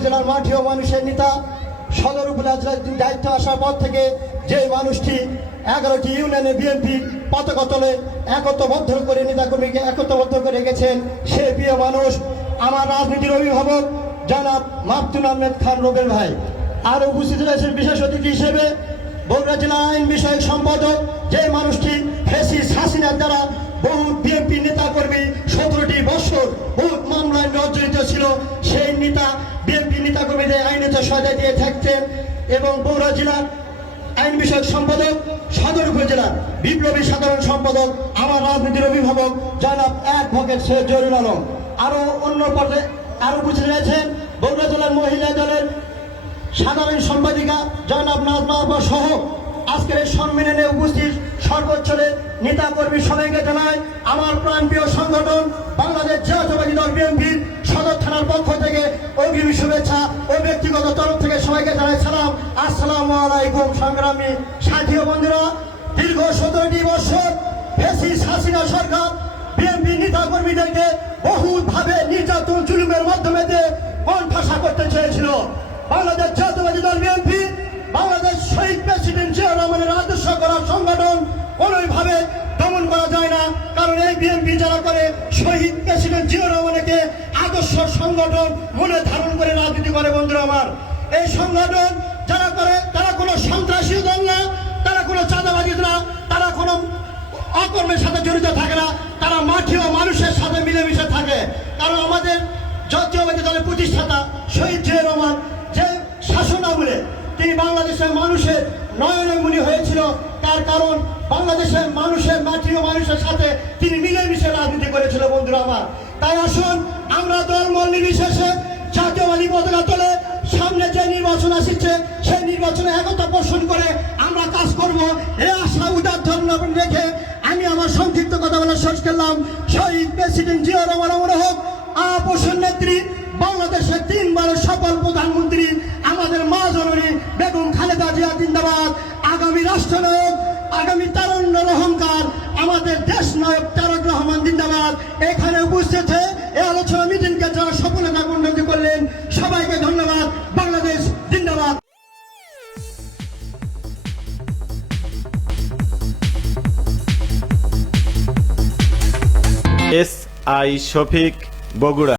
উপজেলার মাঠে ও মানুষের নেতা সদর উপজেলার দায়িত্ব আসার পর থেকে যে মানুষটি এগারোটি ইউনিয়নের বিএনপি পতাকা তোলে, একত্রবদ্ধ করে নেতাকর্মীকে একত্রবদ্ধ করে রেখেছেন সে প্রিয় মানুষ, আমার রাজনীতির অভিভাবক জনাব মাহতুল আহমেদ খান রবের ভাই। আর উপস্থিত রয়েছেন বিশেষ অতিথি হিসেবে বগুড়া জেলা আইন বিষয়ক সম্পাদক যে মানুষটি ফেসিস হাসিনার দ্বারা বহু বিএনপি নেতা কর্মী কর্মীদের আইনত সহায়তা দিয়ে থাকতেন এবং বগুড়া জেলার আইন বিষয়ক সম্পাদক সদর উপজেলার বিপ্লবী সাধারণ সম্পাদক, আমার রাজনীতির অভিভাবক জনাব এক ভকেট সৈয়দ জহিরুল আলম। আরও অন্য পর্যায়ে আরও বুঝে রয়েছেন বগুড়া জেলার মহিলা দলের সাধারণ সম্পাদিকা জয়নাব নাজমা সহ আজকের এই সম্মেলনে উপস্থিত সর্বোচ্চের নেতা কর্মী সবাইকে জানাই আমার প্রাণপ্রিয় সংগঠন ব্যক্তিগত তরফ থেকে সবাইকে জানাই সালাম। আসসালামু আলাইকুম সংগ্রামী সাথী বন্ধুরা। দীর্ঘ সতেরোটি বছর ফেসিস হাসিনা সরকার বিএনপি নেতা কর্মীদেরকে বহুভাবে নির্যাতন, জুলুমের মাধ্যমে যে কণ্ঠাসা করতে চেয়েছিল। বাংলাদেশ জাতীয়বাদী দল বিএনপি, বাংলাদেশ শহীদ প্রেসিডেন্ট জিয়া রহমানের আদর্শ করা সংগঠন কোনোভাবে দমন করা যায় না। কারণ এই বিএনপি যারা করে, শহীদ প্রেসিডেন্ট জিয়া রহমানকে আদর্শ সংগঠন মনে ধারণ করে রাজনীতি করে, বন্ধুরা আমার। এই সংগঠন যারা করে, তারা কোনো সন্ত্রাসী দল না, তারা কোনো চাঁদাবাদী না, তারা কোনো অকর্মের সাথে জড়িত থাকে না, তারা মাঠে ও মানুষের সাথে মিলেমিশে থাকে। কারণ আমাদের জাতীয়বাদী দলের প্রতিষ্ঠাতা শহীদ জিয়া রহমান যে শাসন আমলে তিনি বাংলাদেশের মানুষের নয়নমণি হয়েছিল, তার কারণ বাংলাদেশের মানুষের মাটি ও মানুষের সাথে তিনি মিলেমিশে রাজনীতি করেছিল, বন্ধুরা আমার। তাই আসুন যে নির্বাচন আসছে, সেই নির্বাচনে একতা পোষণ করে আমরা কাজ করব। এই আশা, উদার ধর্ম রেখে আমি আমার সংক্ষিপ্ত কথা বলে শেষ করলাম। শহীদ প্রেসিডেন্ট জিয়া রহমান আমার হোক আপোষণ নেত্রী, বাংলাদেশের তিনবারের সফল প্রধানমন্ত্রী, আমাদের মা জননী বেগম খালেদা জিয়া জিন্দাবাদ। আগামী রাষ্ট্রনায়ক, আগামী তারুণ্যের অহংকার, আমাদের দেশ নায়ক তারক রহমান জিন্দাবাদ। এখানে উপস্থিত হয়ে এই আলোচনা মিটিংকে যারা এস আই শফিক বগুড়া।